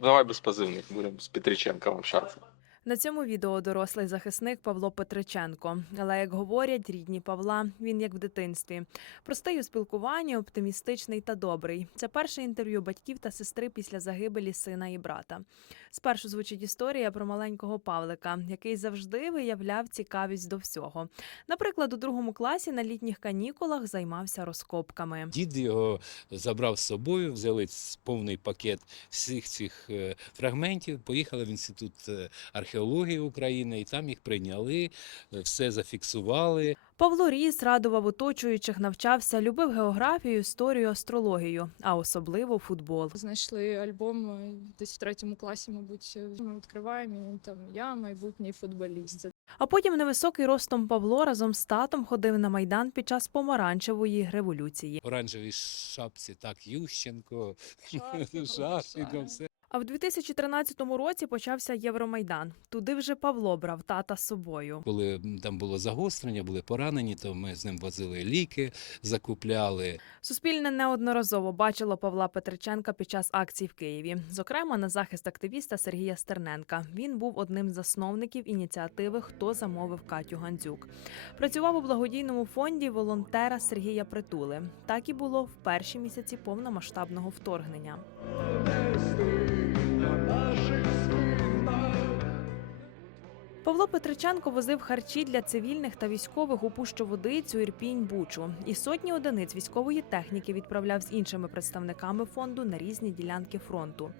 Давай без позивних, будем з Петриченком общаться. На цьому відео дорослий захисник Павло Петриченко. Але як говорять рідні Павла, він як в дитинстві. Простий у спілкуванні, оптимістичний та добрий. Це перше інтерв'ю батьків та сестри після загибелі сина і брата. Спершу звучить історія про маленького Павлика, який завжди виявляв цікавість до всього. Наприклад, у другому класі на літніх канікулах займався розкопками. Дід його забрав з собою, взяли повний пакет всіх цих е, фрагментів. Поїхали в інститут е, археології України, і там їх прийняли, е, все зафіксували. Павло ріс, радував оточуючих, навчався, любив географію, історію, астрологію, а особливо футбол. Знайшли альбом е, десь в третьому класі, мабуть. Ми відкриваємо і там я майбутній футболіст. А потім невисокий ростом Павло разом з татом ходив на майдан під час помаранчевої революції. Оранжевій шапці, так, Ющенко, Шарфіком, Шарфіком, так. все. А в 2013 році почався Євромайдан. Туди вже Павло брав тата з собою. Коли там було загострення, були поранені, то ми з ним возили ліки, закупляли. Суспільне неодноразово бачило Павла Петриченка під час акцій в Києві, зокрема на захист активіста Сергія Стерненка. Він був одним з засновників ініціативи Хто замовив Катю Гандзюк. Працював у благодійному фонді волонтера Сергія Притули. Так і було в перші місяці повномасштабного вторгнення. Павло Петриченко возив харчі для цивільних та військових у Пущоводицю, Ірпінь, Бучу. І сотні одиниць військової техніки відправляв з іншими представниками фонду на різні ділянки фронту.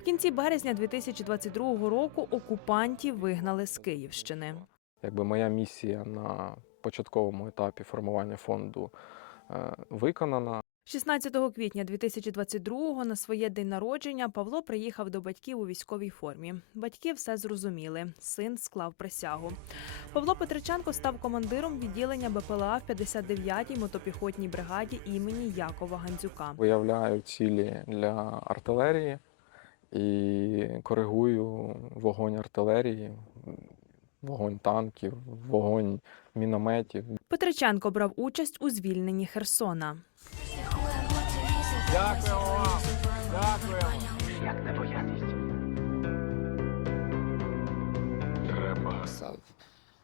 В кінці березня 2022 року окупантів вигнали з Київщини. Якби моя місія на початковому етапі формування фонду виконана. 16 квітня 2022-го на своє день народження Павло приїхав до батьків у військовій формі. Батьки все зрозуміли. Син склав присягу. Павло Петриченко став командиром відділення БПЛА в 59-й мотопіхотній бригаді імені Якова Гандзюка. Виявляю цілі для артилерії і коригую вогонь артилерії, вогонь танків, вогонь мінометів. Петриченко брав участь у звільненні Херсона. Писав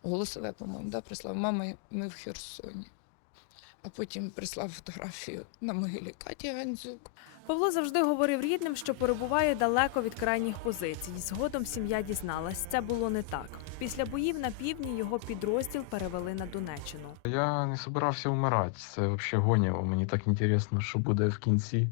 голосове, по-моєму, да, прислав мама, ми в Херсоні. А потім прислав фотографію на могилі Каті Гандзюк. Павло завжди говорив рідним, що перебуває далеко від крайніх позицій. Згодом сім'я дізналась, це було не так. Після боїв на півдні його підрозділ перевели на Донеччину. Я не собирався вмирати. Це взагалі гоняло. Мені так інтересно, що буде в кінці.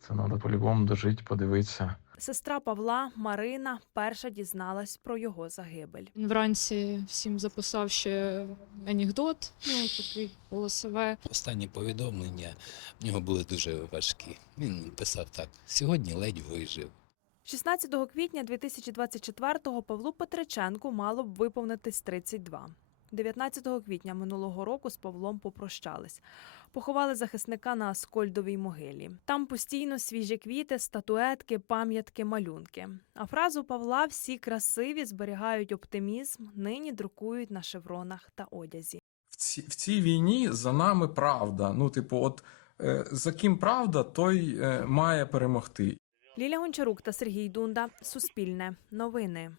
Це треба по-любому дожити, подивитися. Сестра Павла Марина перша дізналась про його загибель. Він вранці всім записав ще анекдот, ну такий голосове. Останні повідомлення в нього були дуже важкі. Він писав так: сьогодні ледь вижив. 16 квітня 2024-го Павлу Петриченку мало б виповнитись 32. 19 квітня минулого року з Павлом попрощались. Поховали захисника на Аскольдовій могилі. Там постійно свіжі квіти, статуетки, пам'ятки, малюнки. А фразу Павла всі красиві зберігають оптимізм, нині друкують на шевронах та одязі. в цій, в цій війні за нами правда. Ну, типу, от е, за ким правда, той е, має перемогти. Ліля Гончарук та Сергій Дунда. Суспільне. Новини.